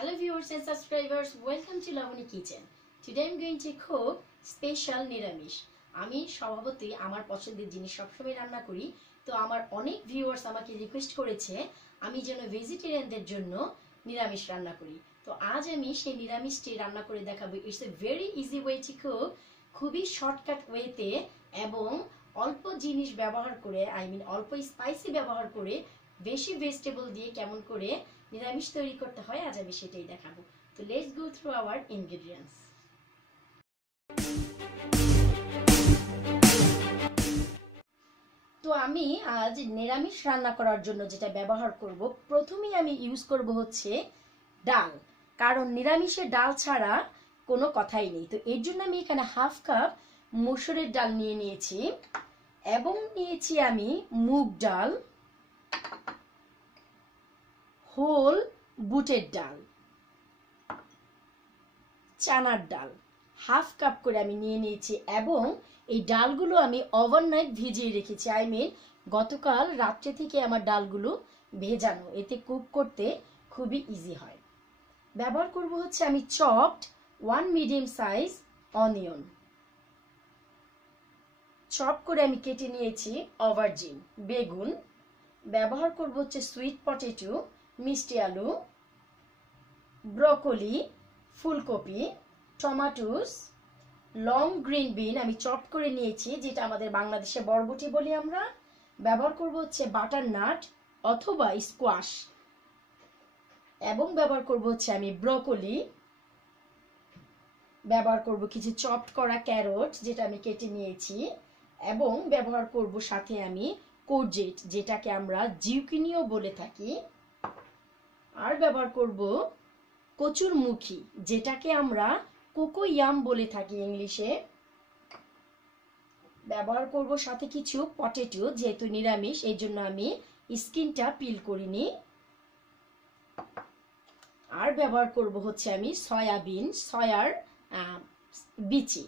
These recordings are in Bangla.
Hello viewers and subscribers, welcome to Lavani Kitchen. Today I am going to cook special Niramish. আমি স্বভাবতই আমার পছন্দের জিনিস সবসময় রান্না করি, তো আমার অনেক ভিউয়ার্স আমাকে রিকোয়েস্ট করেছে আমি যেন ভেজিটেরিয়ানদের জন্য নিরামিষ রান্না করি। তো আজ আমি সেই নিরামিষটি রান্না করে দেখাবো। It's a very easy way to cook, খুবই শর্টকাট ওয়েতে এবং অল্প জিনিস ব্যবহার করে, অল্প স্পাইসি ব্যবহার করে বেশি ভেজিটেবল দিয়ে কেমন করে নিরামিষ তৈরি করতে হয় আজ আমি সেটাই দেখাবো। তো let's go through hour ingredients. তো আমি আজ নিরামিষ রান্না করার জন্য যেটা ব্যবহার করব, প্রথমেই আমি ইউজ করব হচ্ছে ডাল, কারণ নিরামিষে ডাল ছাড়া কোনো কথাই নেই। তো এর জন্য আমি এখানে হাফ কাপ মসুরের ডাল নিয়ে নিয়েছি এবং নিয়েছি আমি মুগ ডাল, হোল বুটের ডাল, চানার ডাল হাফ কাপ করে আমি নিয়ে নিয়েছি এবং এই ডালগুলো আমি ওভারনাইট ভিজিয়ে রেখেছি। গতকাল রাত্রে থেকে আমার ডালগুলো ভেজানো, এতে কুক করতে খুবই ইজি হয়। ব্যবহার করব হচ্ছে আমি chopped 1 medium size onion, chop করে আমি কেটে নিয়েছি অভারজিন বেগুন, ব্যবহার করব হচ্ছে সুইট পটেটো মিষ্টি আলু, ব্রকলি ফুলকপি, টমেটোস, লং গ্রিন বিন আমি চপ করে নিয়েছি, যেটা আমাদের বাংলাদেশে বরবটি বলি আমরা। ব্যবহার করব হচ্ছে বাটারনাট অথবা স্কোয়াশ এবং ব্যবহার করব হচ্ছে আমি ব্রকলি, ব্যবহার করব কিছু চপড করা ক্যারট যেটা আমি কেটে নিয়েছি এবং ব্যবহার করব সাথে আমি কোরজেট যেটাকে আমরা জুকিনিও বলে থাকি, আর ব্যবহার করব কচুর মুখি যেটাকে আমরা কোকো ইয়াম বলে থাকি ইংলিশে। ব্যবহার করব সাথে কিছু পটেটো, যেহেতু নিরামিষ এই জন্য আমি স্কিনটা পিল করিনি। আর ব্যবহার করব হচ্ছে আমি সয়াবিন, সয়ার বিচি,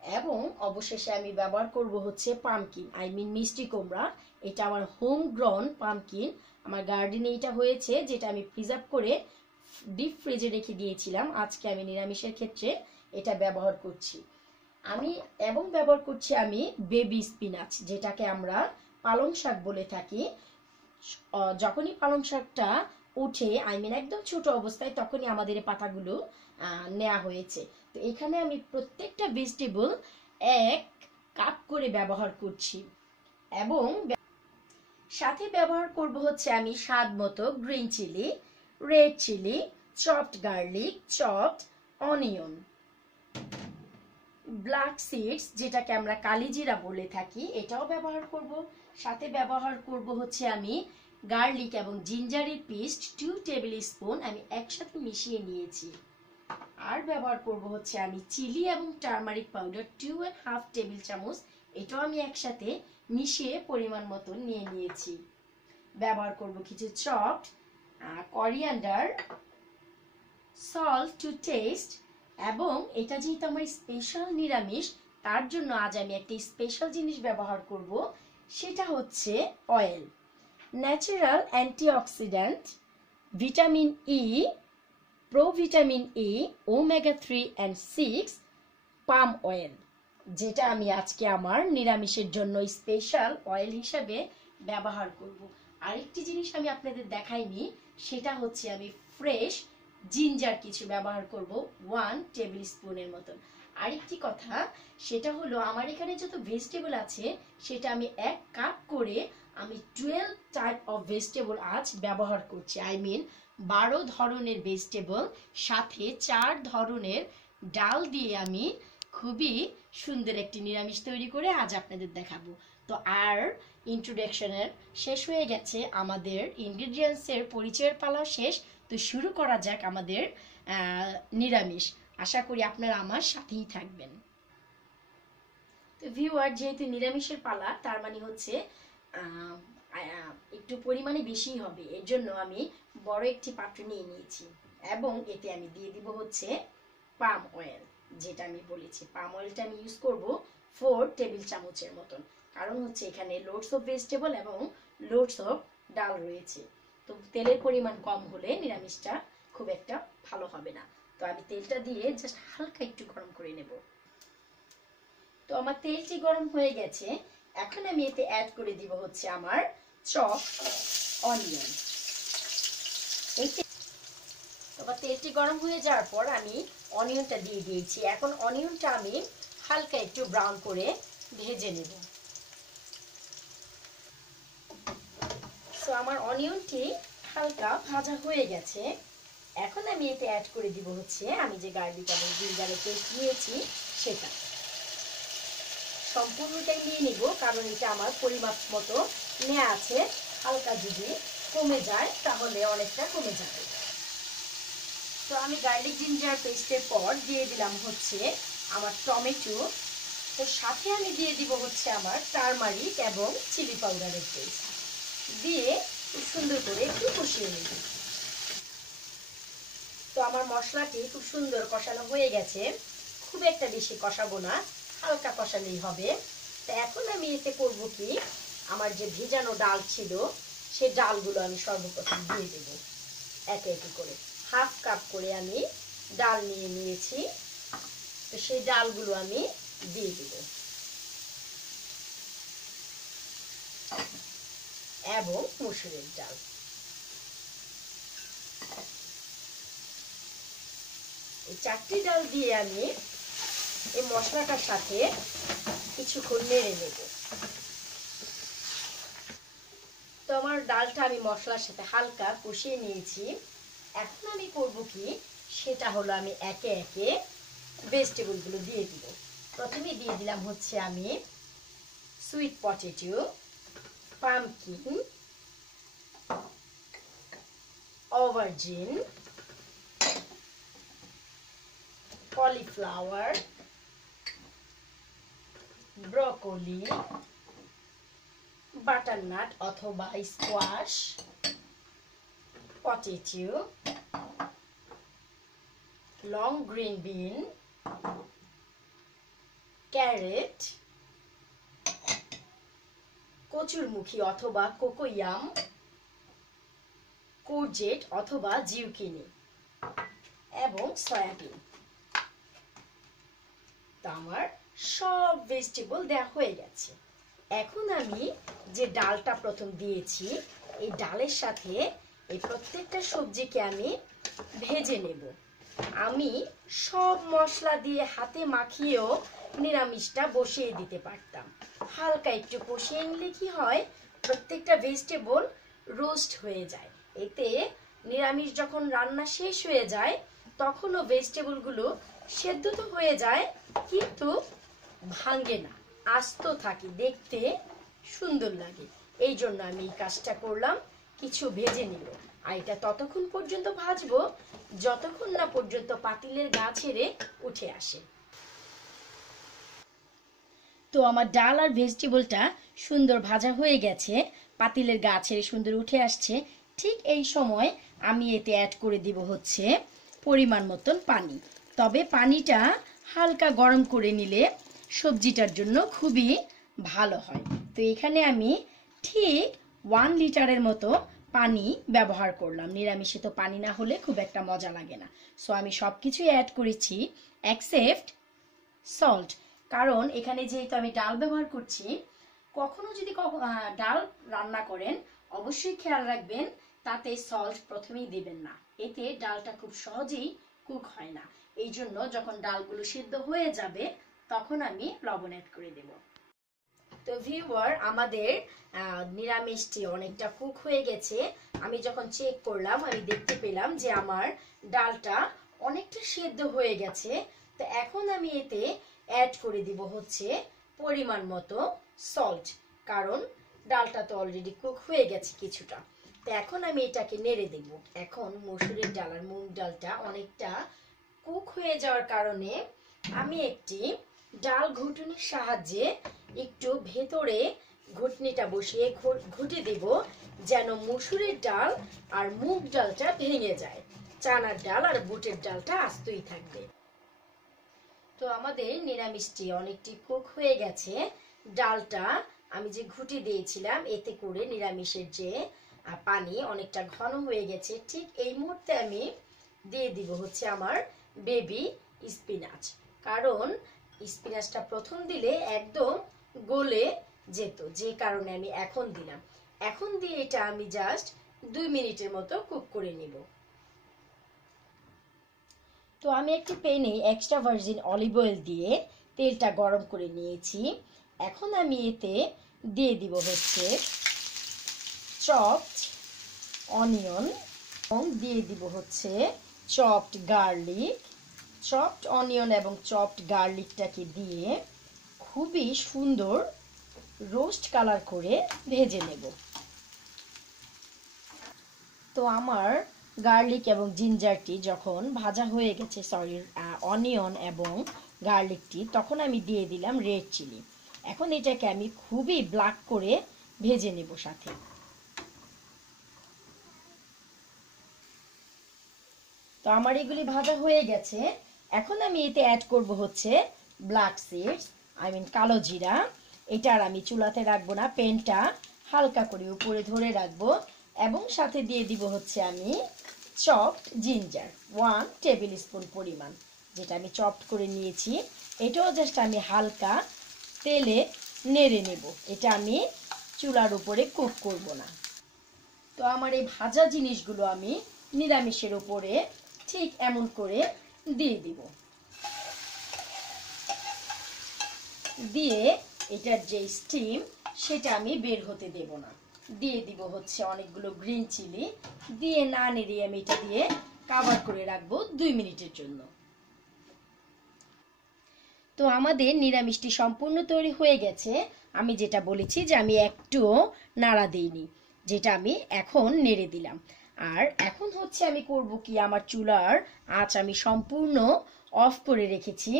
এবং অবশেষে আমি ব্যবহার করব হচ্ছে পামকিন মিষ্টি কুমড়া। এটা আমার হোম গ্রন পামকিন, আমার গার্ডেনে এটা হয়েছে, যেটা আমি প্রিজার্ভ করে ডিপ ফ্রিজে রেখে দিয়েছিলাম। আজকে আমি নিরামিষের ক্ষেত্রে এটা ব্যবহার করছি এবং ব্যবহার করছি আমি বেবি স্পিনাচ যেটাকে আমরা পালং শাক বলে থাকি। যখনই পালং শাকটা উঠে একদম ছোট অবস্থায় তখনই আমাদের এই পাতাগুলো নেওয়া হয়েছে। তো এখানে আমি প্রত্যেকটা ভেজিটেবল 1 কাপ করে ব্যবহার করছি এবং সাথে ব্যবহার করব হচ্ছে আমি স্বাদ মতো green chilli, red chilli, chopped garlic, chopped onion, black seeds যেটাকে আমরা কালিজিরা বলে থাকি, এটাও ব্যবহার করব। সাথে ব্যবহার করব হচ্ছে আমি গার্লিক এবং জিঞ্জারের পেস্ট 2 টেবিল স্পুন আমি একসাথে মিশিয়ে নিয়েছি। আর ব্যবহার করব হচ্ছে আমি চিলি এবং টারমারিক পাউডার 2.5 টেবিল চামচ, এটাও আমি একসাথে মিশিয়ে পরিমাণ মতো নিয়ে নিয়েছি। ব্যবহার করব কিছু chopped coriander, salt to taste, এবং এটা যেহেতু আমার স্পেশাল নিরামিষ তার জন্য আজ আমি একটা স্পেশাল জিনিস ব্যবহার করব, সেটা হচ্ছে oil, natural antioxidant, vitamin E, provitamin E, omega 3 and 6 palm oil, যেটা আমি আজকে আমার নিরামিষের জন্য স্পেশাল অয়েল হিসাবে ব্যবহার করব। আরেকটি জিনিস আমি আপনাদের দেখাইনি, সেটা হচ্ছে আমি ফ্রেশ জিঞ্জার কিছু ব্যবহার করব 1 টেবিল স্পুনের মতন। আরেকটি কথা, সেটা হলো আমার এখানে যত ভেজিটেবল আছে সেটা আমি 1 কাপ করে আমি 12 টাইপ অফ ভেজিটেবল আজ ব্যবহার করছি। 12 ধরনের ভেজিটেবল সাথে 4 ধরনের ডাল দিয়ে আমি খুবই সুন্দর একটি নিরামিষ তৈরি করে আজ আপনাদের দেখাবো। তো আর ইন্ট্রোডাকশনের শেষ হয়ে গেছে, আমাদের ইনগ্রেডিয়েন্টসের পরিচয়ের পালাও শেষ। তো শুরু করা যাক আমাদের নিরামিষ। আশা করি আপনারা আমার সাথেই থাকবেন। তো ভিউয়ার, যেহেতু নিরামিষের পালা তার মানে হচ্ছে একটু পরিমাণে বেশি হবে, এর জন্য আমি বড় একটি পাত্র নিয়ে নিয়েছি এবং এতে আমি দিয়ে দিব হচ্ছে পাম অয়েল, যেটা আমি বলেছি। পাম অয়েলটা আমি ইউজ করব 4 টেবিল চামচের মতন, কারণ হচ্ছে এখানে লোডস অফ ভেজিটেবল এবং লোডস অফ ডাল রয়েছে। তো তেলের পরিমাণ কম হলে নিরামিষটা খুব একটা ভালো হবে না। তো আমি তেলটা দিয়ে জাস্ট হালকা একটু গরম করে নেব। তো আমার তেলটি গরম হয়ে গেছে। এখন আমি এতে অ্যাড করে দিব হচ্ছে আমার চপ অনিয়ন। এবার তেলটি গরম হয়ে যাওয়ার পর আমি অনিয়নটা দিয়ে দিয়েছি। এখন অনিয়নটা আমি হালকা একটু ব্রাউন করে ভেজে নেব। তো আমার অনিয়নটি হালকা ভাজা হয়ে গেছে। এখন আমি এতে অ্যাড করে দিব হচ্ছে আমি যে গার্লিক এবং জিঞ্জারের পেস্ট নিয়েছি সেটা। সম্পূর্ণটাই নিয়ে নিব, কারণ এটা আমার পরিমাপ মতো নেওয়া আছে। হালকা যদি কমে যায় তাহলে অনেকটা কমে যাবে। তো আমি গার্লিক জিঞ্জার পেস্টের পর দিয়ে দিলাম হচ্ছে আমার টমেটো। তো সাথে আমি দিয়ে দিব হচ্ছে আমার টারমারিক এবং চিলি পাউডারের পেস্ট দিয়ে খুব সুন্দর করে একটু কষিয়ে নেব। তো আমার মশলাটি খুব সুন্দর কষানো হয়ে গেছে। খুব একটা বেশি কষাবো না, হালকা কষালেই হবে। তো এখন আমি এতে করব কি, আমার যে ভিজানো ডাল ছিল সেই ডালগুলো আমি সর্বপ্রথম দিয়ে দেব একে একে করে। হাফ কাপ করে আমি ডাল নিয়ে নিয়েছি। তো সেই ডালগুলো আমি দিয়ে দেব এবং মসুরের ডাল। এই 4টি ডাল দিয়ে আমি এই মশলাটার সাথে কিছুক্ষণ নেড়ে নেব। তো আমার ডালটা আমি মশলার সাথে হালকা কষিয়ে নিয়েছি। এখন আমি করব কি, সেটা হলো আমি একে একে ভেজিটেবলগুলো দিয়ে দিব। প্রথমে দিয়ে দিলাম হচ্ছে আমি sweet potato, pumpkin, aubergine, cauliflower, broccoli, butternut অথবা স্কোয়াশ, পটেটো, লং গ্রিন বিন, ক্যারেট, কচুরমুখী অথবা কোকোয়াম, কোরজেট অথবা জুকিনি এবং সয়াবিন। তো আমার সব ভেজিটেবল দেওয়া হয়ে গেছে। এখন আমি যে ডালটা প্রথম দিয়েছি এই ডালের সাথে এই প্রত্যেকটা সবজিকে আমি ভেজে নেব। আমি সব মশলা দিয়ে হাতে মাখিয়েও নিরামিষটা বসিয়ে দিতে পারতাম। হালকা একটু কষিয়ে নিলে কি হয়, প্রত্যেকটা ভেজিটেবল রোস্ট হয়ে যায়। এতে নিরামিষ যখন রান্না শেষ হয়ে যায় তখনও ভেজিটেবলগুলো সেদ্ধ তো হয়ে যায় কিন্তু ভাঙে না, আস্ত থাকে, দেখতে সুন্দর লাগে। এই জন্য আমি এই কাজটা করলাম, কিছু ভেজে নিল। আর এটা ততক্ষণ পর্যন্ত ভাজবো যতক্ষণ না পর্যন্ত পাতিলের গা ছেড়ে উঠে আসে। তো আমার ডাল আর ভেজিটেবলটা সুন্দর ভাজা হয়ে গেছে, পাতিলের গা ছেড়ে সুন্দর উঠে আসছে। ঠিক এই সময় আমি এতে অ্যাড করে দিব হচ্ছে পরিমাণ মতন পানি। তবে পানিটা হালকা গরম করে নিলে সবজিটার জন্য খুবই ভালো হয়। তো এখানে আমি ঠিক 1 লিটারের মতো পানি ব্যবহার করলাম। নিরামিষে তো পানি না হলে খুব একটা মজা লাগে না। সো আমি সব কিছুই অ্যাড করেছি এক্সেপ্ট সল্ট, কারণ এখানে যেহেতু আমি ডাল ব্যবহার করছি, কখনো যদি ডাল রান্না করেন অবশ্যই খেয়াল রাখবেন তাতে সল্ট প্রথমেই দিবেন না, এতে ডালটা খুব সহজেই কুক হয় না। এই জন্য যখন ডালগুলো সিদ্ধ হয়ে যাবে তখন আমি লবণ অ্যাড করে দেব। তো ভিউয়ার, আমাদের নিরামিষটি অনেকটা কুক হয়ে গেছে। আমি যখন চেক করলাম আমি দেখতে পেলাম যে আমার ডালটা অনেকটা সিদ্ধ হয়ে গেছে। তো এখন আমি এতে অ্যাড করে দিব হচ্ছে পরিমাণ মতো সল্ট, কারণ ডালটা তো অলরেডি কুক হয়ে গেছে কিছুটা। তো এখন আমি এটাকে নেড়ে দেব। এখন মসুরের ডাল আর মুগ ডালটা অনেকটা কুক হয়ে যাওয়ার কারণে আমি একটি ডাল ঘুটনির সাহায্যে একটু ভেতরে ঘুটনিটা বসিয়ে ঘুটে দেব, যেন মসুরের ডাল আর মুগ ডালটা ভেঙে যায়, চানার ডাল আর বুটের ডালটা আস্তই থাকবে। তো আমাদের নিরামিষটি অনেকটি কুক হয়ে গেছে। ডালটা আমি যে ঘুটে দিয়েছিলাম এতে করে নিরামিষের যে পানি অনেকটা ঘন হয়ে গেছে। ঠিক এই মুহূর্তে আমি দিয়ে দিব হচ্ছে আমার বেবি স্পিনাচ, কারণ স্পিনাচটা প্রথম দিলে একদম গলে যেত, যে কারণে আমি এখন দিলাম। এখন দিয়ে এটা আমি জাস্ট 2 মিনিটের মতো কুক করে নিব। তো আমি একটি প্যানে এক্সট্রা ভার্জিন অলিভ অয়েল দিয়ে তেলটা গরম করে নিয়েছি। এখন আমি এতে দিয়ে দিব হচ্ছে চপড অনিয়ন এবং দিয়ে দিব হচ্ছে চপড গার্লিক। চপড অনিয়ন এবং চপড গার্লিকটাকে দিয়ে খুবই সুন্দর রোস্ট কালার করে ভেজে নেব। তো আমার গার্লিক এবং জিঞ্জারটি যখন ভাজা হয়ে গেছে, অনিয়ন এবং গার্লিকটি, তখন আমি দিয়ে দিলাম রেড চিলি। এখন এটাকে আমি খুবই ব্ল্যাক করে ভেজে নেব সাথে। তো আমার এগুলি ভাজা হয়ে গেছে। এখন আমি এতে অ্যাড করব হচ্ছে ব্ল্যাক সিডস, কালো জিরা। এটা আর আমি চুলাতে রাখবো না, প্যানটা হালকা করে উপরে ধরে রাখবো এবং সাথে দিয়ে দিব হচ্ছে আমি চপড জিঞ্জার 1 টেবিল স্পুন পরিমাণ, যেটা আমি চপড করে নিয়েছি। এটাও জাস্ট আমি হালকা তেলে নেড়ে নেব, এটা আমি চুলার উপরে কুক করব না। তো আমার এই ভাজা জিনিসগুলো আমি নিরামিষের উপরে ঠিক এমন করে দিয়ে দিব। দিয়ে এটার যে স্টিম সেটা আমি বের হতে দেব না। দিয়ে দিব হচ্ছে অনেকগুলো গ্রিন চিলি, দিয়ে না নেড়িয়ে আমি এটা দিয়ে কভার করে রাখবো 2 মিনিটের জন্য। তো আমাদের নিরামিষটি সম্পূর্ণ তৈরি হয়ে গেছে। আমি যেটা বলেছি যে আমি একটুও নাড়া দিইনি, যেটা আমি এখন নেড়ে দিলাম। আর এখন হচ্ছে আমি করব কি, আমার চুলার আঁচ আমি সম্পূর্ণ অফ করে রেখেছি।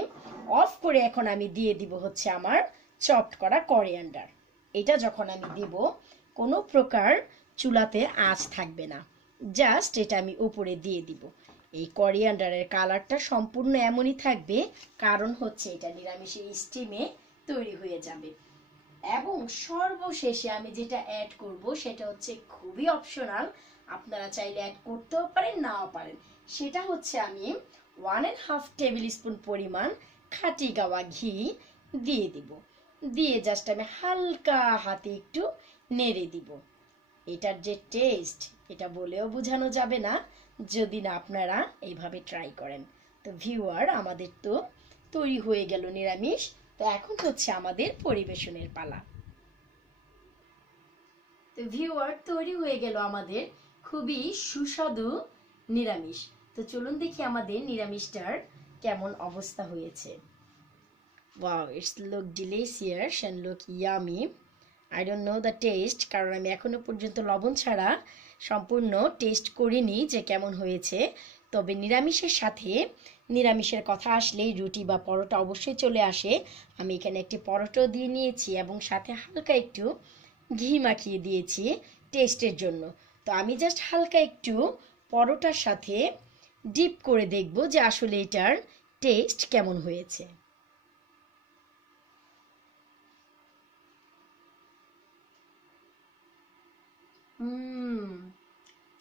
অফ করে এখন আমি দিয়ে দিব হচ্ছে আমার চপড করা করিয়ান্ডার। এটা যখন আমি দিব কোনো প্রকার চুলাতে আঁচ থাকবে না, জাস্ট এটা আমি উপরে দিয়ে দিব। এই করিয়ান্ডারের কালারটা সম্পূর্ণ এমনই থাকবে, কারণ হচ্ছে এটা নিরামিষের স্টিমে তৈরি হয়ে যাবে। এবং সর্বশেষে আমি যেটা অ্যাড করব সেটা হচ্ছে খুবই অপশনাল, আপনারা চাইলে অ্যাড করতেও পারেন নাও পারেন। সেটা হচ্ছে আমি 1.5 টেবিল স্পুন পরিমাণ খাঁটি গাওয়া ঘি দিয়ে দিব। দিয়ে জাস্ট আমি হালকা হাতে একটু নেড়ে দিব। এটার যে টেস্ট, এটা বলেও বোঝানো যাবে না যদি না আপনারা এইভাবে ট্রাই করেন। তো ভিউয়ার, আমাদের তো তৈরি হয়ে গেল নিরামিষ। তো এখন হচ্ছে আমাদের পরিবেশনের পালা। তো ভিউয়ার, তৈরি হয়ে গেল আমাদের খুবই সুস্বাদু নিরামিষ। তো চলুন দেখি আমাদের নিরামিষটার কেমন অবস্থা হয়েছে। Wow, it's look delicious and look yummy. I don't know the taste, কারণ আমি এখনো পর্যন্ত লবণ ছাড়া সম্পূর্ণ টেস্ট করিনি যে কেমন হয়েছে। তবে নিরামিষের সাথে, নিরামিষের কথা আসলেই রুটি বা পরোটা অবশ্যই চলে আসে। আমি এখানে একটি পরোটাও দিয়ে নিয়েছি এবং সাথে হালকা একটু ঘি মাখিয়ে দিয়েছি টেস্টের জন্য। তো আমি জাস্ট হালকা একটু পরোটার সাথে ডিপ করে দেখব যে আসলে এটার টেস্ট কেমন হয়েছে।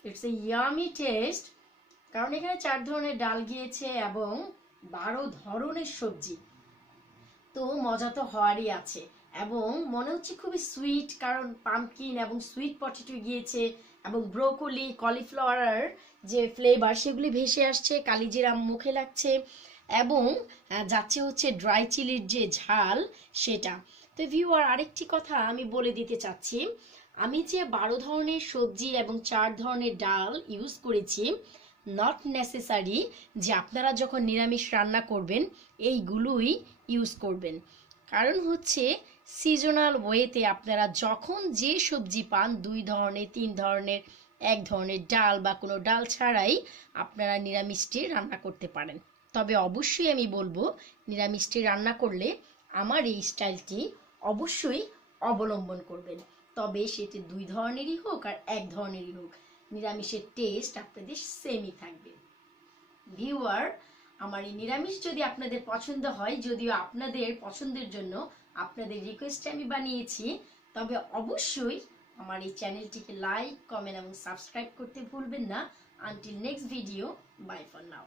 ইটস এ ইয়ামি টেস্ট, কারণ এখানে 4 ধরনের ডাল গিয়েছে এবং 12 ধরনের সবজি। তো মজা তো হওয়ারই আছে এবং মনে হচ্ছে খুবই সুইট, কারণ পাম্পকিন এবং সুইট পটেটো গিয়েছে এবং ব্রোকলি, কলিফ্লাওয়ার যে ফ্লেভার সেগুলি ভেসে আসছে, কালিজিরা মুখে লাগছে এবং যাচ্ছে হচ্ছে ড্রাই চিলির যে ঝাল সেটা। তো ভিউয়ার, আরেকটি কথা আমি বলে দিতে চাচ্ছি, আমি যে 12 ধরনের সবজি এবং 4 ধরনের ডাল ইউজ করেছি, নট নেসেসারি যে আপনারা যখন নিরামিষ রান্না করবেন এইগুলোই ইউজ করবেন। কারণ হচ্ছে সিজনাল ওয়েতে আপনারা যখন যে সবজি পান, 2 ধরনের, 3 ধরনের, 1 ধরনের ডাল বা কোনো ডাল ছাড়াই আপনারা নিরামিষটি রান্না করতে পারেন। তবে অবশ্যই আমি বলবো, নিরামিষটি রান্না করলে আমার এই স্টাইলটি অবশ্যই অবলম্বন করবেন। তবে সেটি 2 ধরনেরই হোক আর 1 ধরনেরই হোক, নিরামিষের টেস্ট আপনাদের সেমই থাকবে। ভিউয়ার, আমার এই নিরামিষ যদি আপনাদের পছন্দ হয়, যদিও আপনাদের পছন্দের জন্য আপনাদের রিকোয়েস্টে আমি বানিয়েছি, তবে অবশ্যই আমার এই চ্যানেলটিকে লাইক, কমেন্ট এবং সাবস্ক্রাইব করতে ভুলবেন না। Until next video, bye for now.